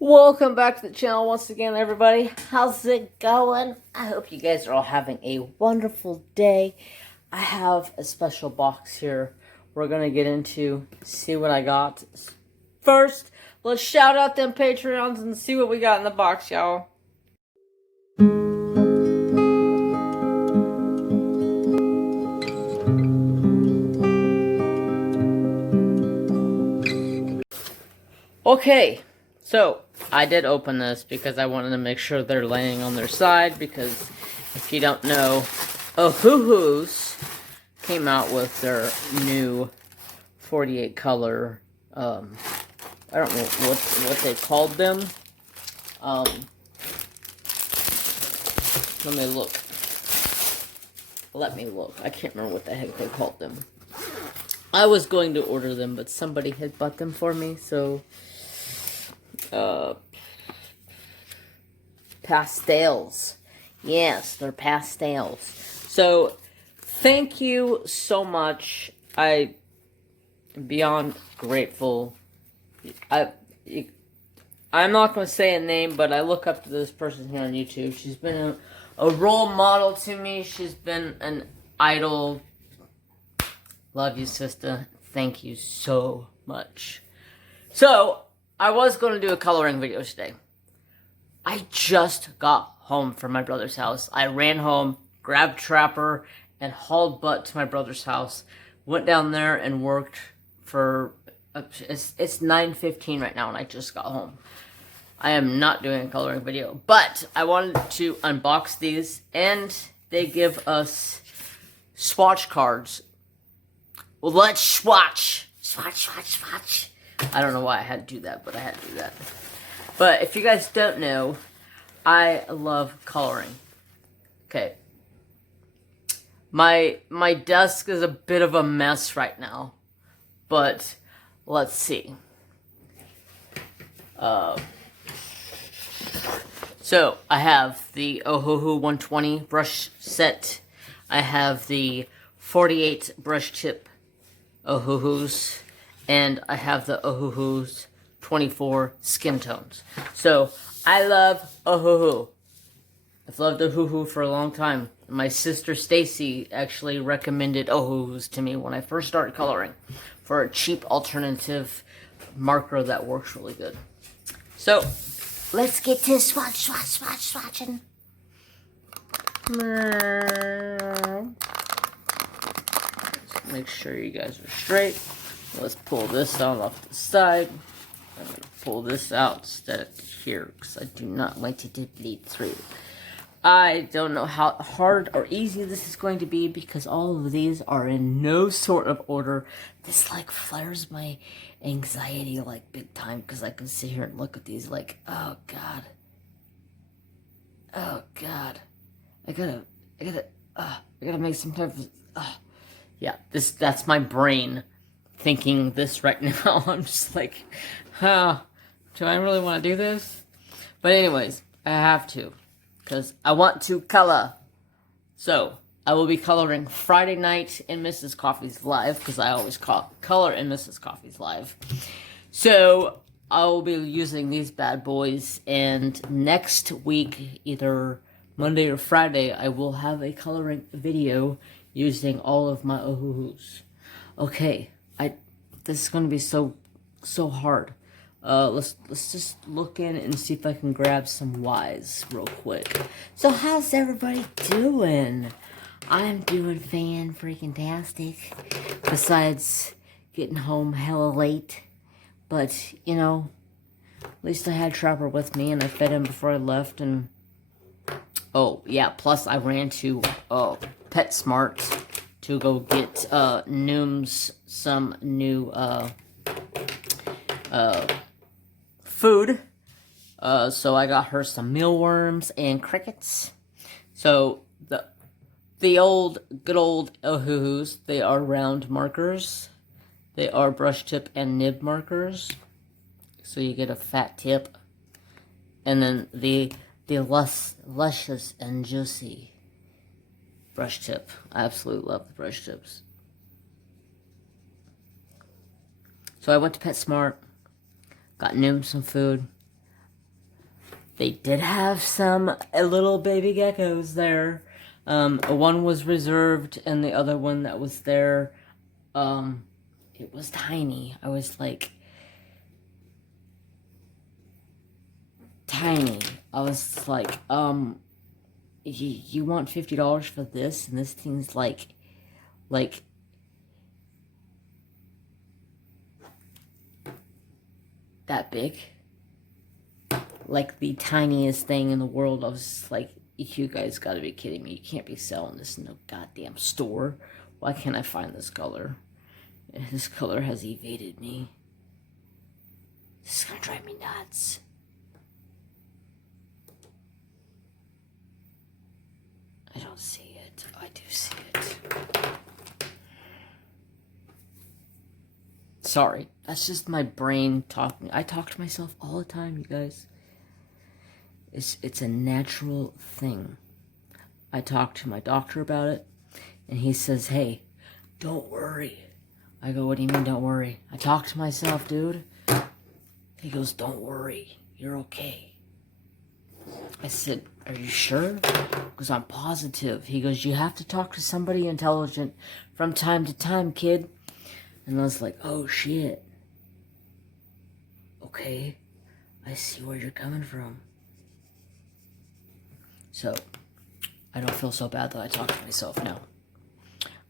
Welcome back to the channel once again, everybody. How's it going? I hope you guys are all having a wonderful day. I have a special box here we're going to get into, see what I got. First, let's shout out them Patreons and see what we got in the box, y'all. Okay, so I did open this because I wanted to make sure they're laying on their side, because if you don't know, Ohuhu's came out with their new 48 color, I don't know what they called them. Let me look. I can't remember what the heck they called them. I was going to order them, but somebody had bought them for me, so pastels. Yes, they're pastels. So thank you so much. I'm beyond grateful. I'm not going to say a name, but I look up to this person here on YouTube. She's been a role model to me. She's been an idol. Love you, sister. Thank you so much. So I was going to do a coloring video today. I just got home from my brother's house. I ran home, grabbed Trapper, and hauled butt to my brother's house. Went down there and worked for... It's 9:15 right now, and I just got home. I am not doing a coloring video, but I wanted to unbox these, and they give us swatch cards. Well, let's swatch. Swatch. I don't know why I had to do that, but I had to do that. But if you guys don't know, I love coloring. Okay. My desk is a bit of a mess right now, but let's see. So I have the Ohuhu 120 brush set. I have the 48 brush tip Ohuhus, and I have the Ohuhu's 24 skin tones. So I love Ohuhu. I've loved Ohuhu for a long time. My sister Stacy actually recommended Ohuhus to me when I first started coloring for a cheap alternative marker that works really good. So let's get to swatching. Let's make sure you guys are straight. Let's pull this out off the side. I'm going to pull this out instead of here, because I do not like to bleed through. I don't know how hard or easy this is going to be, because all of these are in no sort of order. This like flares my anxiety like big time, because I can sit here and look at these like, oh god. Oh god. I gotta make some type of, yeah, that's my brain thinking this right now. I'm just like, huh, do I really want to do this? But anyways, I have to, because I want to color. So I will be coloring Friday night in Mrs. Coffee's Live, because I always color in Mrs. Coffee's Live. So I will be using these bad boys, and next week, either Monday or Friday, I will have a coloring video using all of my Ohuhus. Okay, this is going to be so hard. Let's just look in and see if I can grab some Y's real quick. So how's everybody doing? I'm doing fan-freaking-tastic. Besides getting home hella late. But, you know, at least I had Trapper with me, and I fed him before I left, and... Oh, yeah, plus I ran to PetSmart to go get Nooms some new food. So I got her some mealworms and crickets. So the good old Ohuhus, they are round markers. They are brush tip and nib markers. So you get a fat tip. And then the luscious and juicy brush tip. I absolutely love the brush tips. So I went to PetSmart, got Noom some food. They did have some little baby geckos there. One was reserved, and the other one that was there, it was tiny. I was like, tiny. I was like, you want $50 for this? And this thing's like that big. Like the tiniest thing in the world. I was just like, you guys gotta be kidding me. You can't be selling this in no goddamn store. Why can't I find this color? This color has evaded me. This is gonna drive me nuts. I don't see it. I do see it. Sorry. That's just my brain talking. I talk to myself all the time, you guys. It's a natural thing. I talked to my doctor about it, and he says, hey, don't worry. I go, what do you mean, don't worry? I talk to myself, dude. He goes, don't worry. You're okay. I said, are you sure? Because I'm positive. He goes, you have to talk to somebody intelligent from time to time, kid. And I was like, oh, shit. Okay. I see where you're coming from. So, I don't feel so bad that I talk to myself now.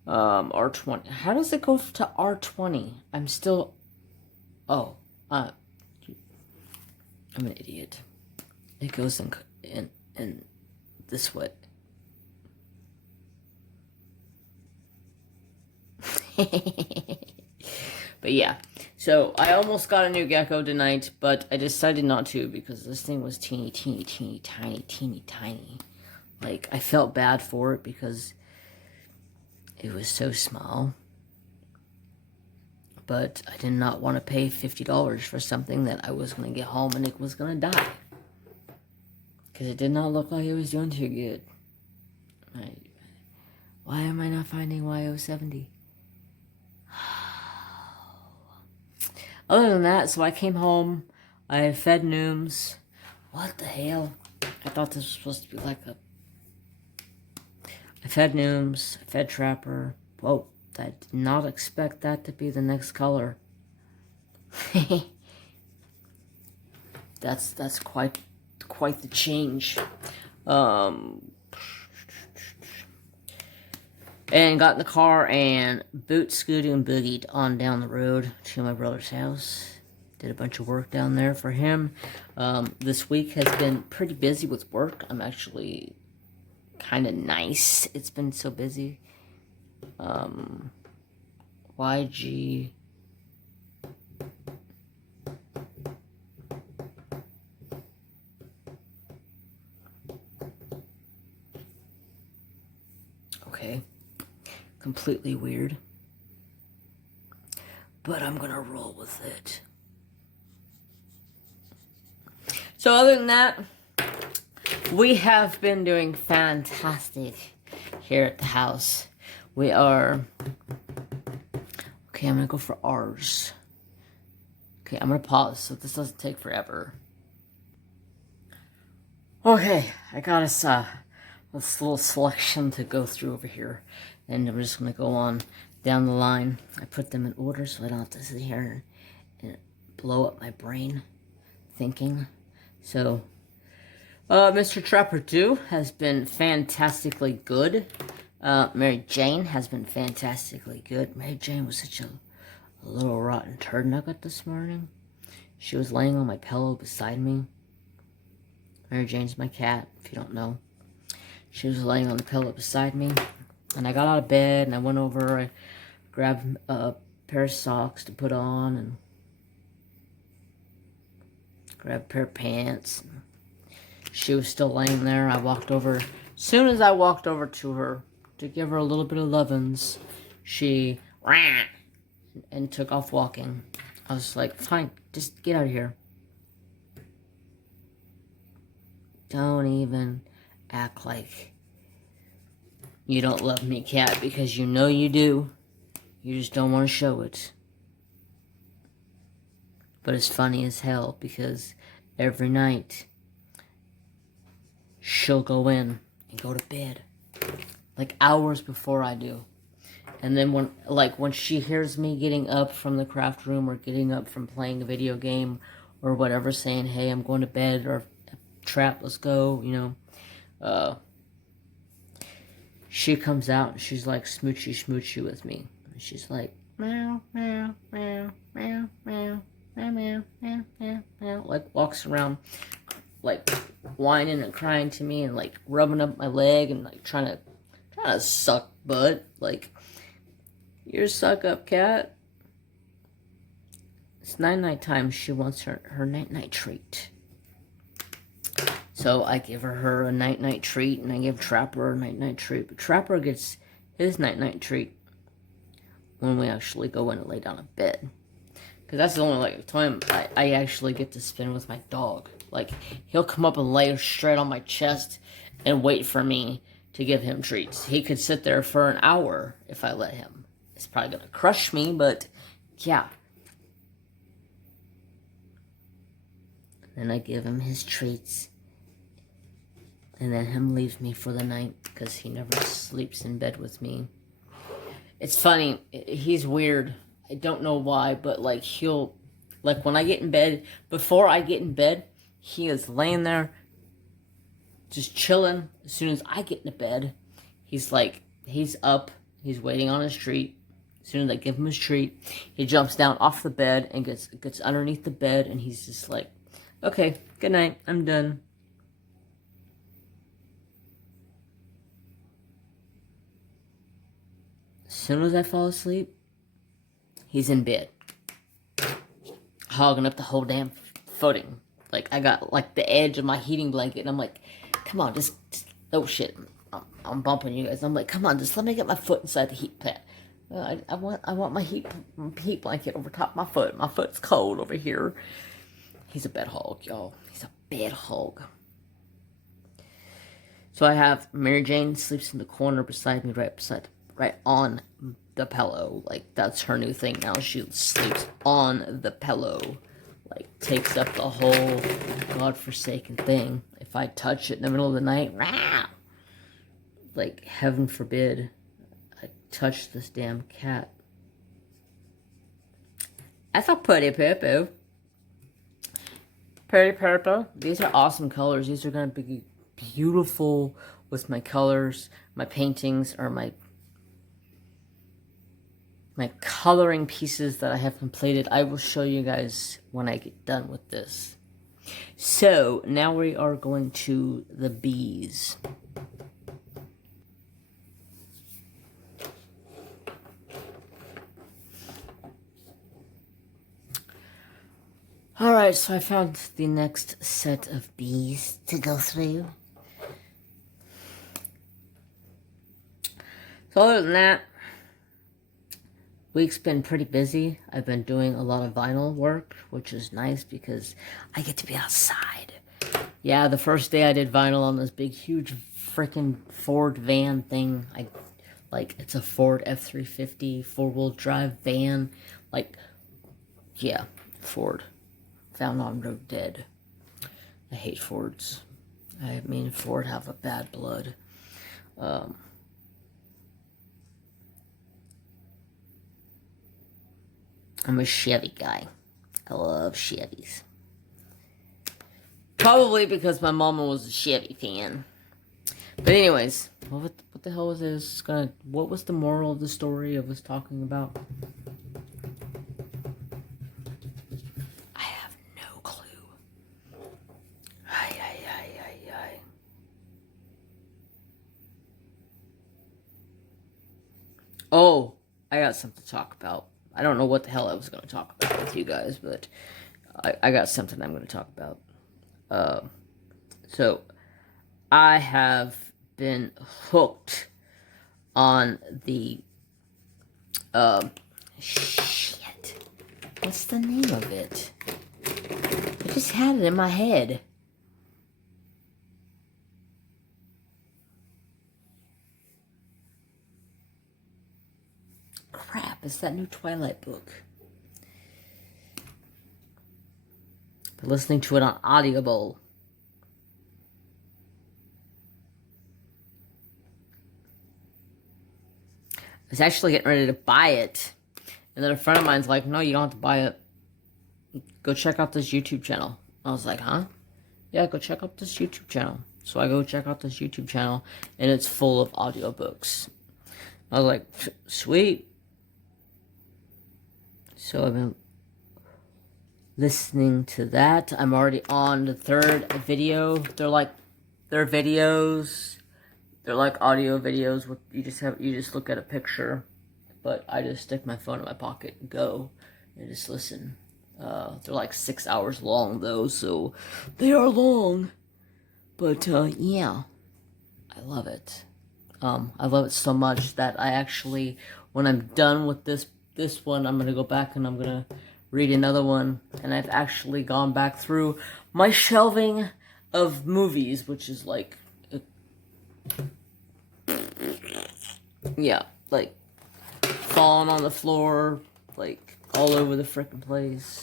R20. How does it go to R20? I'm still... Oh. I'm an idiot. It goes in this way. But yeah. So, I almost got a new gecko tonight, but I decided not to because this thing was teeny, tiny. Like, I felt bad for it because it was so small. But I did not want to pay $50 for something that I was going to get home and it was going to die. Because it did not look like it was doing too good. Why am I not finding YO70? Other than that, so I came home, I fed Nooms. What the hell? I thought this was supposed to be like a... I fed Nooms, I fed Trapper. Whoa, I did not expect that to be the next color. That's quite the change. And got in the car and scooted and boogied on down the road to my brother's house. Did a bunch of work down there for him. This week has been pretty busy with work. I'm actually kind of nice. It's been so busy. YG. Okay. Completely weird. But I'm gonna roll with it. So other than that, we have been doing fantastic here at the house. We are... Okay, I'm gonna go for R's. Okay, I'm gonna pause so this doesn't take forever. Okay, I got us this little selection to go through over here. And I'm just going to go on down the line. I put them in order so I don't have to sit here and blow up my brain thinking. So, Mr. Trapper 2 has been fantastically good. Mary Jane has been fantastically good. Mary Jane was such a little rotten turd nugget this morning. She was laying on my pillow beside me. Mary Jane's my cat, if you don't know. She was laying on the pillow beside me. And I got out of bed and I went over, I grabbed a pair of socks to put on and grabbed a pair of pants. She was still laying there. I walked over. As soon as I walked over to her to give her a little bit of lovin's, she ran and took off walking. I was like, fine, just get out of here. Don't even act like you don't love me, cat, because you know you do. You just don't want to show it. But it's funny as hell because every night she'll go in and go to bed. Like hours before I do. And then when she hears me getting up from the craft room or getting up from playing a video game or whatever, saying, hey, I'm going to bed, or trap, let's go, you know, she comes out and she's like smoochy schmoochy with me. And she's like, meow, meow, meow, meow, meow, meow, meow, meow, meow, meow. Like walks around, like whining and crying to me and like rubbing up my leg and like trying to suck butt. Like, you're a suck up cat. It's night time. She wants her night treat. So I give her a night treat, and I give Trapper a night treat. But Trapper gets his night treat when we actually go in and lay down in bed. Because that's the only like time I actually get to spend with my dog. Like, he'll come up and lay straight on my chest and wait for me to give him treats. He could sit there for an hour if I let him. It's probably going to crush me, but yeah. Then I give him his treats. And then him leaves me for the night because he never sleeps in bed with me. It's funny. He's weird. I don't know why, but like like when I get in bed, before I get in bed, he is laying there just chilling. As soon as I get into bed, he's up. He's waiting on his treat. As soon as I give him his treat, he jumps down off the bed and gets underneath the bed, and he's just like, okay, good night, I'm done. As soon as I fall asleep, he's in bed, hogging up the whole damn footing. Like, I got like the edge of my heating blanket, and I'm like, come on, just oh shit, I'm bumping you guys. I'm like, come on, just let me get my foot inside the heat pad. I want my heat blanket over top of my foot. My foot's cold over here. He's a bed hog, y'all. He's a bed hog. So I have Mary Jane sleeps in the corner beside me, right on the pillow. Like, that's her new thing now. She sleeps on the pillow. Like, takes up the whole godforsaken thing. If I touch it in the middle of the night, rah! Like, heaven forbid I touch this damn cat. That's a pretty purple. Pretty purple. These are awesome colors. These are going to be beautiful with my colors, my paintings, or my coloring pieces that I have completed. I will show you guys when I get done with this. So, now we are going to the bees. Alright, so I found the next set of bees to go through. So other than that, week's been pretty busy. I've been doing a lot of vinyl work, which is nice because I get to be outside. Yeah, the first day I did vinyl on this big, huge, freaking Ford van thing. It's a Ford F-350 four-wheel drive van. Like, yeah, Ford. Found on road dead. I hate Fords. I mean, Ford have a bad blood. I'm a Chevy guy. I love Chevys. Probably because my mama was a Chevy fan. But anyways, what the hell was this? What was the moral of the story of us talking about? I have no clue. Oh, I got something to talk about. I don't know what the hell I was going to talk about with you guys, but I got something I'm going to talk about. So, I have been hooked on the, shit. What's the name of it? I just had it in my head. Crap, it's that new Twilight book. Been listening to it on Audible. was actually getting ready to buy it. And then a friend of mine's like, no, you don't have to buy it. Go check out this YouTube channel. I was like, huh? Yeah, go check out this YouTube channel. So I go check out this YouTube channel, and it's full of audiobooks. I was like, sweet. So I've been listening to that. I'm already on the third video. They're videos. They're like audio videos with you just look at a picture, but I just stick my phone in my pocket and go and just listen. They're like 6 hours long though, so they are long. But yeah, I love it. I love it so much that I actually, when I'm done with this one, I'm gonna go back and I'm gonna read another one. And I've actually gone back through my shelving of movies, which is like, yeah, like falling on the floor, like all over the frickin' place.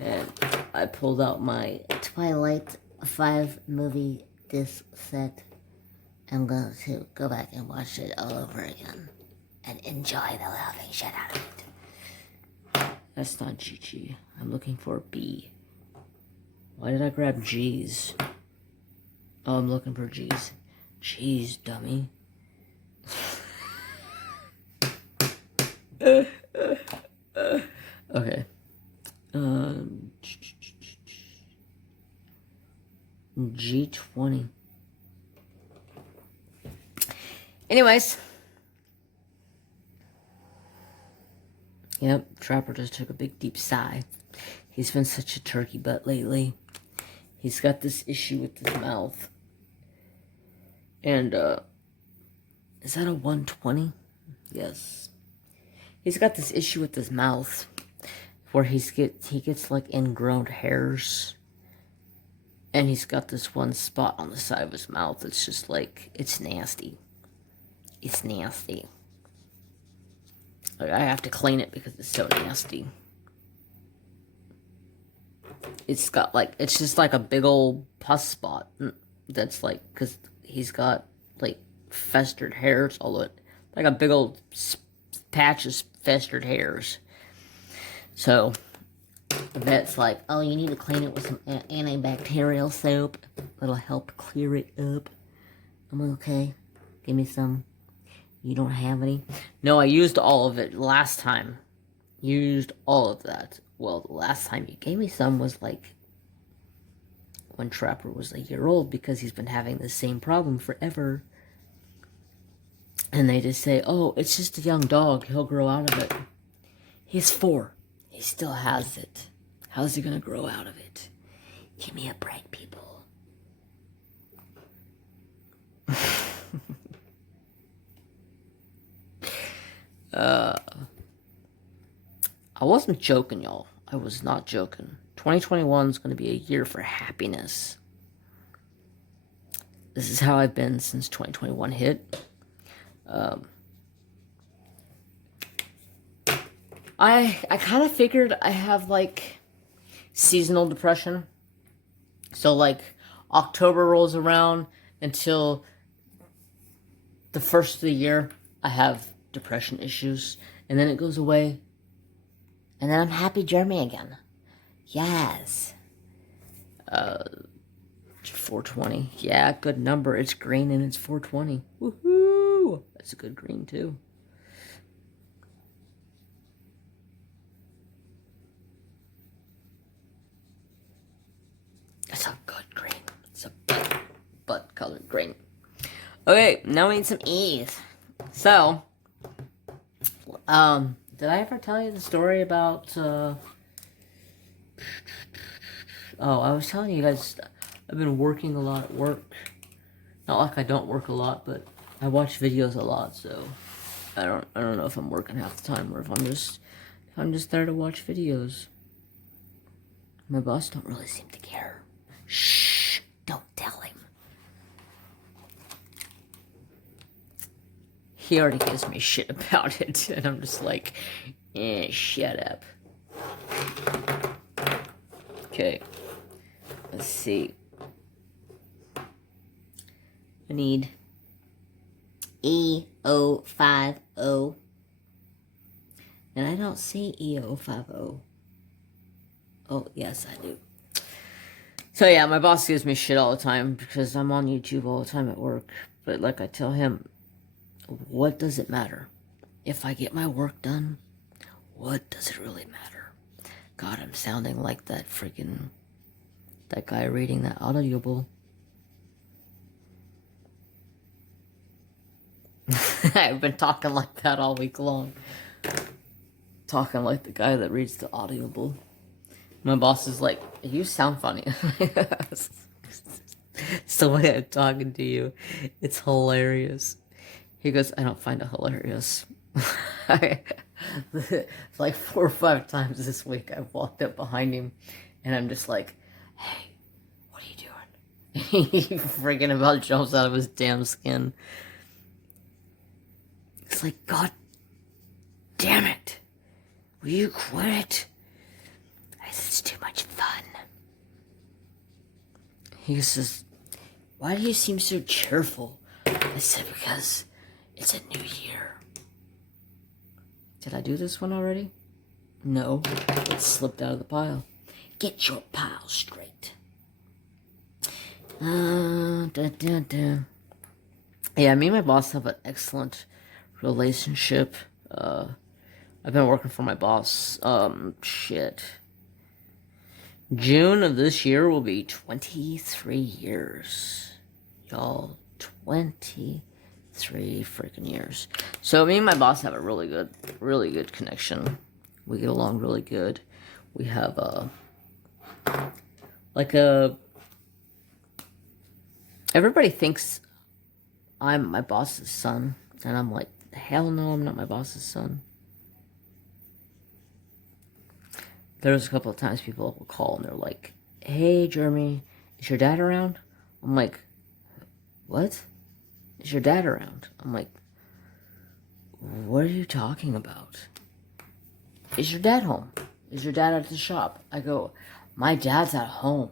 And I pulled out my Twilight 5 movie disc set. I'm going to go back and watch it all over again and enjoy the laughing shit out of it. That's not Gigi. I'm looking for B. Why did I grab G's? Oh, I'm looking for G's. G's, dummy. Okay. G20. Anyways. Yep, Trapper just took a big deep sigh. He's been such a turkey butt lately. He's got this issue with his mouth. And, is that a 120? Yes. He's got this issue with his mouth where he gets like ingrown hairs. And he's got this one spot on the side of his mouth. It's just like, it's nasty. It's nasty. Like, I have to clean it because it's so nasty. It's got like, it's just like a big old pus spot. That's like, because he's got like festered hairs all over it. Like a big old patch of festered hairs. So, the vet's like, oh, you need to clean it with some antibacterial soap. It'll help clear it up. I'm like, okay, give me some. You don't have any? No, I used all of it last time. Used all of that. Well, the last time you gave me some was like when Trapper was a year old, because he's been having the same problem forever. And they just say, oh, it's just a young dog. He'll grow out of it. He's 4. He still has it. How's he gonna grow out of it? Give me a break, people. I wasn't joking, y'all. I was not joking. 2021 is going to be a year for happiness. This is how I've been since 2021 hit. I kind of figured I have, like, seasonal depression. So, like, October rolls around until the first of the year, I have depression issues. And then it goes away. And then I'm happy Jeremy again. Yes. 420. Yeah, good number. It's green and it's 420. Woohoo! That's a good green, too. It's a good green. It's a butt colored green. Okay, now we need some E's. So, did I ever tell you the story about, oh, I was telling you guys, I've been working a lot at work. Not like I don't work a lot, but I watch videos a lot, so I don't know if I'm working half the time or if I'm just there to watch videos. My boss don't really seem to care. Shh, don't tell him. He already gives me shit about it, and I'm just like, shut up. Okay, let's see. I need EO50. And I don't see EO50. Oh, yes, I do. So yeah, my boss gives me shit all the time because I'm on YouTube all the time at work. But like I tell him, what does it matter? If I get my work done, what does it really matter? God, I'm sounding like that guy reading that audible. I've been talking like that all week long. Talking like the guy that reads the audible. My boss is like, you sound funny. It's the way I'm talking to you. It's hilarious. He goes, I don't find it hilarious. Like 4 or 5 times this week I've walked up behind him and I'm just like, hey, what are you doing? He freaking about jumps out of his damn skin. It's like, God damn it. Will you quit? It's too much fun. He says, why do you seem so cheerful? I said, because it's a new year. Did I do this one already? No, it slipped out of the pile. Get your pile straight. Yeah, me and my boss have an excellent relationship. I've been working for my boss, June of this year will be 23 years. Y'all, 23 freaking years. So me and my boss have a really good connection. We get along really good. We have everybody thinks I'm my boss's son. And I'm like, hell no, I'm not my boss's son. There's a couple of times people will call and they're like, hey, Jeremy, is your dad around? I'm like, what? Is your dad around? I'm like, what are you talking about? Is your dad home? Is your dad at the shop? I go, my dad's at home.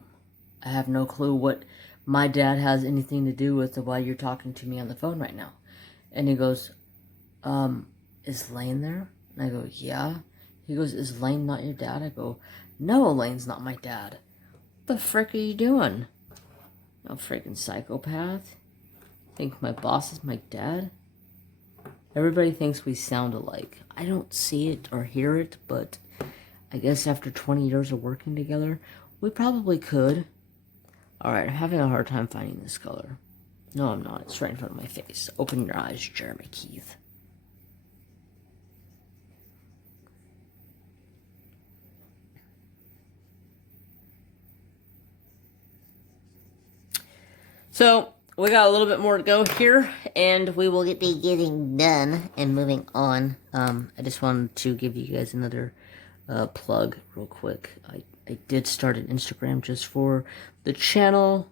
I have no clue what my dad has anything to do with why you're talking to me on the phone right now. And he goes, is Lane there? And I go, yeah. He goes, is Lane not your dad? I go, no, Lane's not my dad. What the frick are you doing? No freaking psychopath. Think my boss is my dad? Everybody thinks we sound alike. I don't see it or hear it, but I guess after 20 years of working together, we probably could. Alright, I'm having a hard time finding this color. No, I'm not. It's right in front of my face. Open your eyes, Jeremy Keith. So, we got a little bit more to go here, and we will be getting done and moving on. I just wanted to give you guys another plug real quick. I did start an Instagram just for the channel.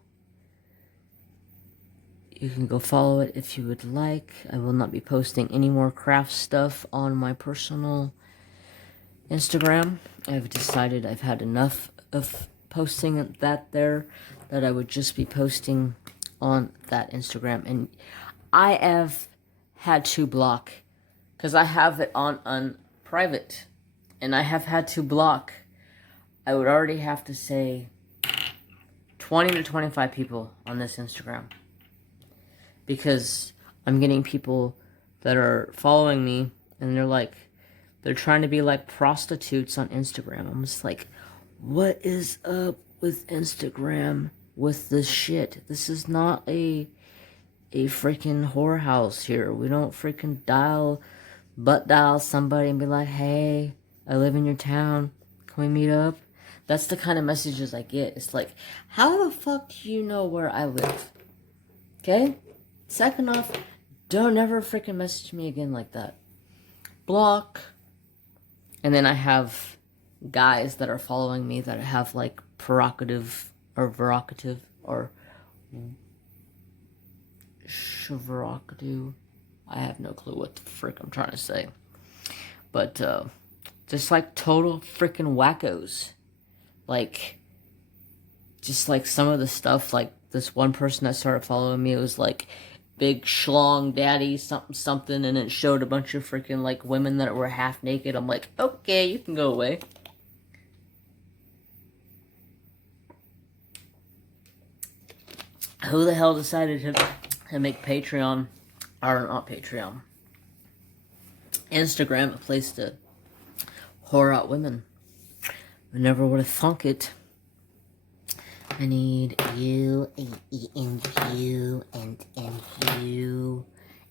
You can go follow it if you would like. I will not be posting any more craft stuff on my personal Instagram. I've decided I've had enough of posting that there, that I would just be posting on that Instagram. And I have had to block, because I have it on private, and I have had to block, I would already have to say 20 to 25 people on this Instagram, because I'm getting people that are following me and they're trying to be like prostitutes on Instagram. I'm just like, what is up with Instagram with this shit? This is not a freaking whorehouse here. We don't freaking butt dial somebody and be like, hey, I live in your town. Can we meet up? That's the kind of messages I get. It's like, how the fuck do you know where I live? Okay? Second off, don't ever freaking message me again like that. Block. And then I have guys that are following me that have like prerogative or verocative or chevrocative. I have no clue what the frick I'm trying to say. But just like total freaking wackos. Like, just like some of the stuff, like this one person that started following me, it was like, big schlong daddy something something, and it showed a bunch of freaking like women that were half naked. I'm like, okay, you can go away. Who the hell decided to make Patreon, or not Patreon, Instagram a place to whore out women? I never would have thunk it. I need you, and you, and you,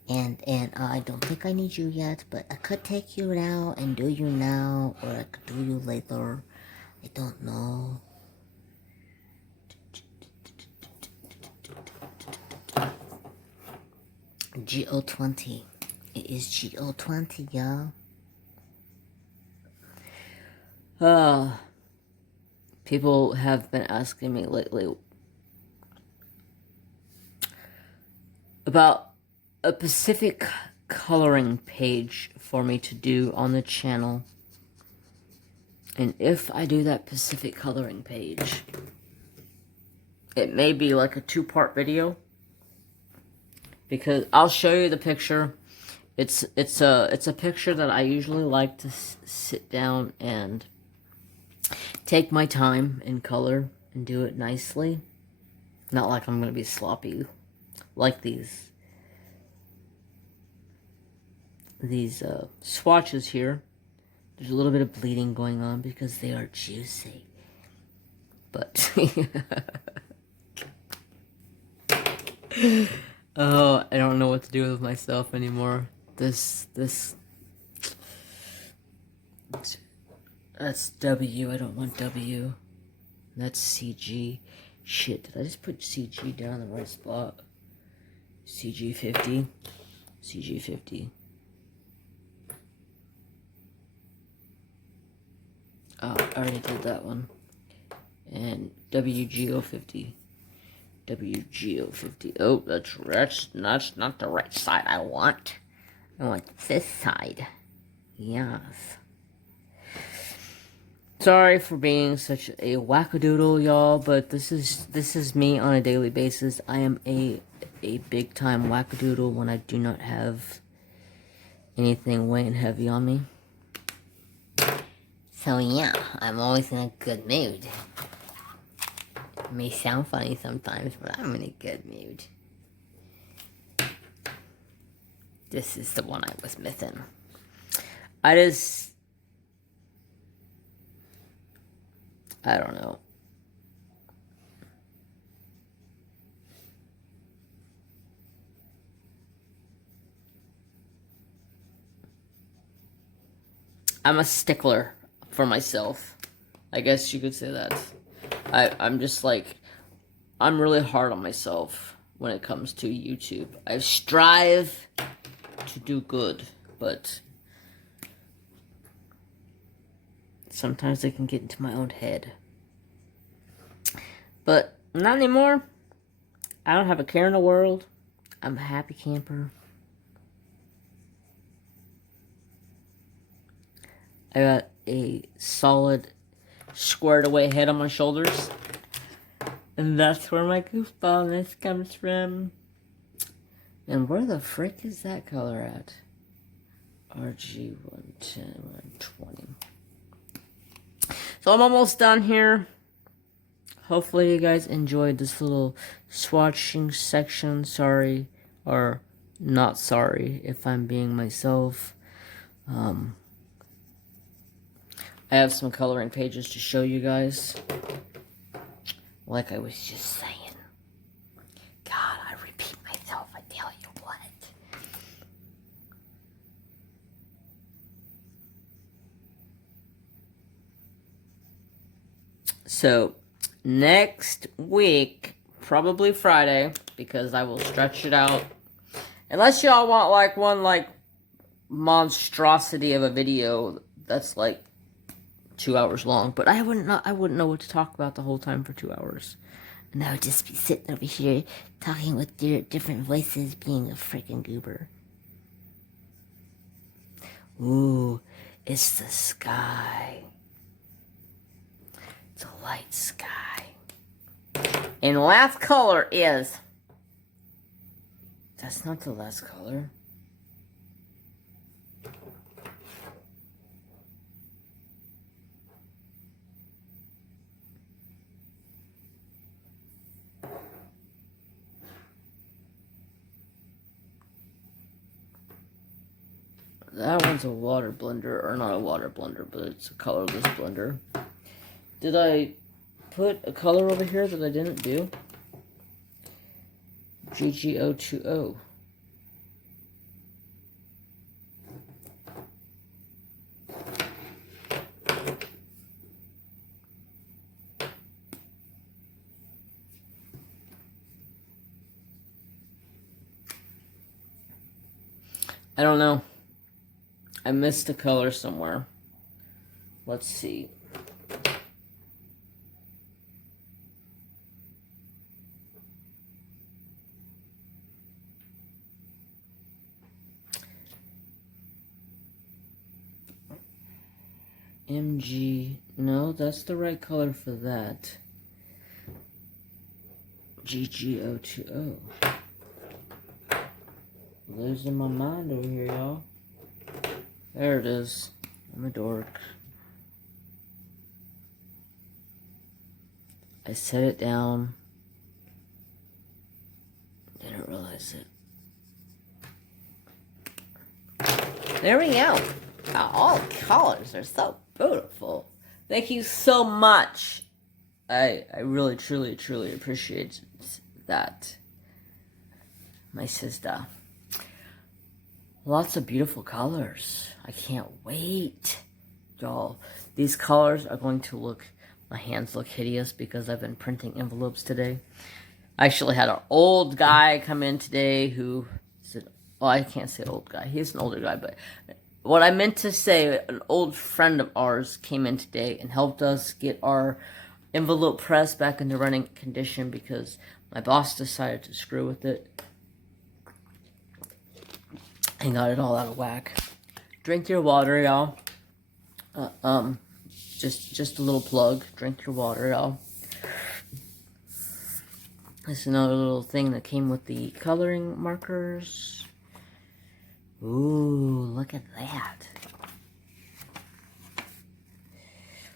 and I don't think I need you yet, but I could take you now and do you now, or I could do you later. I don't know. GO20. It is GO20, y'all. People have been asking me lately about a specific coloring page for me to do on the channel. And if I do that specific coloring page, it may be like a 2-part video. Because I'll show you the picture. It's a picture that I usually like to sit down and take my time in color and do it nicely. Not like I'm going to be sloppy. Like these swatches here. There's a little bit of bleeding going on because they are juicy. But, oh, I don't know what to do with myself anymore. That's W. I don't want W. That's CG. Shit, did I just put CG down in the right spot? CG 50. CG 50. Oh, I already did that one. And WGO 50. WGO 50. Oh, that's not the right side I want. I want this side. Yes. Sorry for being such a wackadoodle, y'all, but this is me on a daily basis. I am a big time wackadoodle when I do not have anything weighing heavy on me. So yeah, I'm always in a good mood. It may sound funny sometimes, but I'm in a good mood. This is the one I was missing. I don't know. I'm a stickler for myself. I guess you could say that. I'm just like, I'm really hard on myself when it comes to YouTube. I strive to do good, but sometimes I can get into my own head. But not anymore. I don't have a care in the world. I'm a happy camper. I got a solid squared away head on my shoulders. And that's where my goofballness comes from. And where the frick is that color at? RG 110, 120. So I'm almost done here. Hopefully you guys enjoyed this little swatching section. Sorry, or not sorry if I'm being myself. I have some coloring pages to show you guys. Like I was just saying. God, I repeat myself, I tell you what. So, next week, probably Friday, because I will stretch it out. Unless y'all want like one like monstrosity of a video that's like 2 hours long, but I wouldn't know what to talk about the whole time for 2 hours. And I would just be sitting over here talking with different voices, being a freaking goober. Ooh, it's the sky. It's a light sky. And last color is the That's not the last color. That one's a water blender, or not a water blender, but it's a colorless blender. Did I put a color over here that I didn't do? GG020. I don't know. I missed a color somewhere. Let's see. MG. No, that's the right color for that. GG020. Losing my mind over here, y'all. There it is. I'm a dork. I set it down. Didn't realize it. There we go. All the colors are so beautiful. Thank you so much. I really, truly, truly appreciate that. My sister. Lots of beautiful colors. I can't wait. Y'all, these colors are going to look, my hands look hideous because I've been printing envelopes today. I actually had an old guy come in today who said, well, I can't say old guy. He's an older guy, but what I meant to say, an old friend of ours came in today and helped us get our envelope press back into running condition because my boss decided to screw with it. And got it all out of whack. Drink your water, y'all. Just a little plug. Drink your water, y'all. This is another little thing that came with the coloring markers. Ooh, look at that.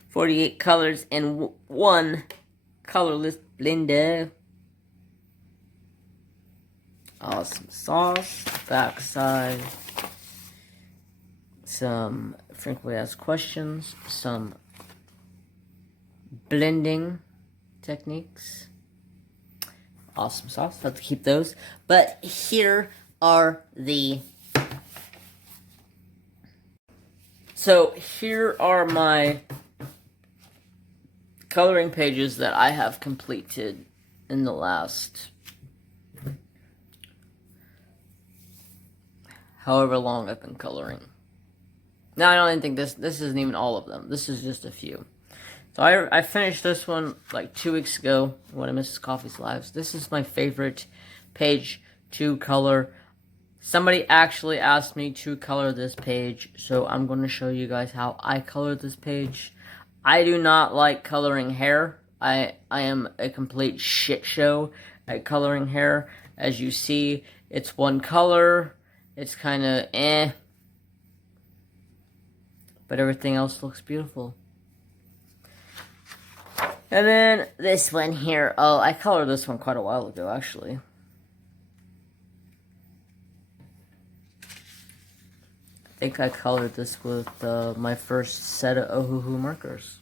48 colors in one colorless blender. Awesome sauce, backside, some frequently asked questions, some blending techniques. Awesome sauce, have to keep those. But here are the... So here are my coloring pages that I have completed in the last... however long I've been coloring. Now, I don't even think this isn't even all of them. This is just a few. So I finished this one like 2 weeks ago, one of Mrs. Coffee's lives. This is my favorite page to color. Somebody actually asked me to color this page, so I'm going to show you guys how I colored this page. I do not like coloring hair. I am a complete shit show at coloring hair. As you see, it's one color. It's kind of eh. But everything else looks beautiful. And then this one here. Oh, I colored this one quite a while ago, actually. I think I colored this with my first set of Ohuhu markers.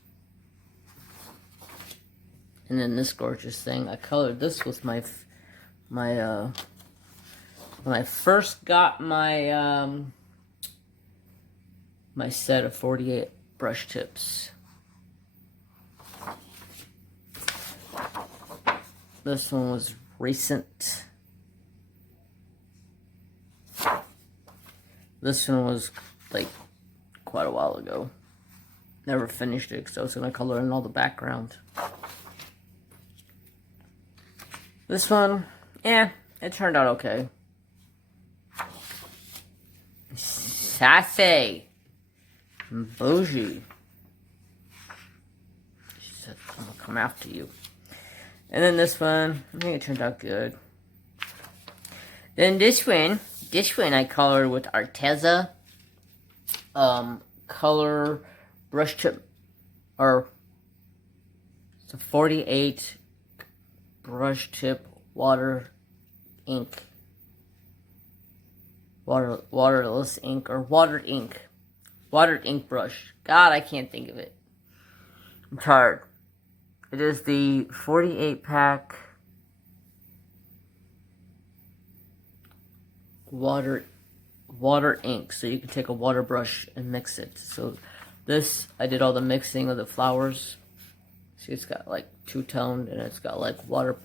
And then this gorgeous thing. I colored this with my when I first got my my set of 48 brush tips. This one was recent. This one was like quite a while ago. Never finished it because I was going to color in all the background. This one, yeah, it turned out okay. Sassy. Bougie. She said, I'm gonna come after you. And then this one, I think it turned out good. Then this one I colored with Arteza color brush tip, or it's a 48 brush tip water ink. Waterless ink, or watered ink. Watered ink brush. God, I can't think of it. I'm tired. It is the 48 pack water ink. So you can take a water brush and mix it. So this, I did all the mixing of the flowers. See, it's got like two-toned, and it's got like water.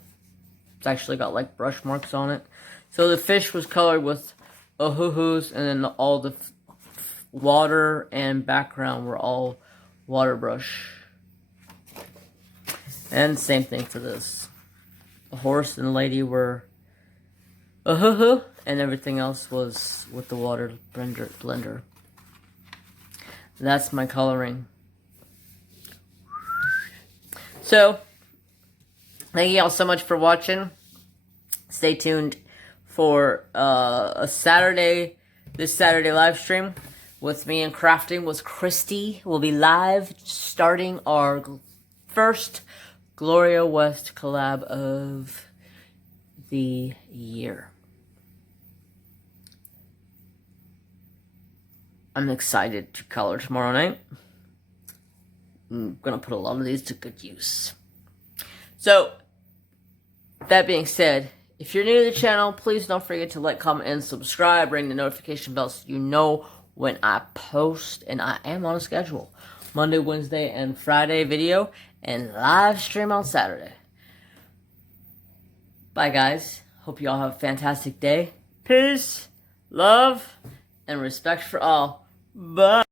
It's actually got like brush marks on it. So the fish was colored with Ohuhus, and then all the water and background were all water brush. And same thing for this. The horse and the lady were Ohuhu, and everything else was with the water blender. That's my coloring. So, thank you all so much for watching. Stay tuned for this Saturday live stream with me and crafting with Kristi. We'll be live starting our first Gloria West collab of the year. I'm excited to color tomorrow night. I'm gonna put a lot of these to good use. So, that being said, if you're new to the channel, please don't forget to like, comment, and subscribe. Ring the notification bell so you know when I post. And I am on a schedule. Monday, Wednesday, and Friday video. And live stream on Saturday. Bye, guys. Hope you all have a fantastic day. Peace, love, and respect for all. Bye.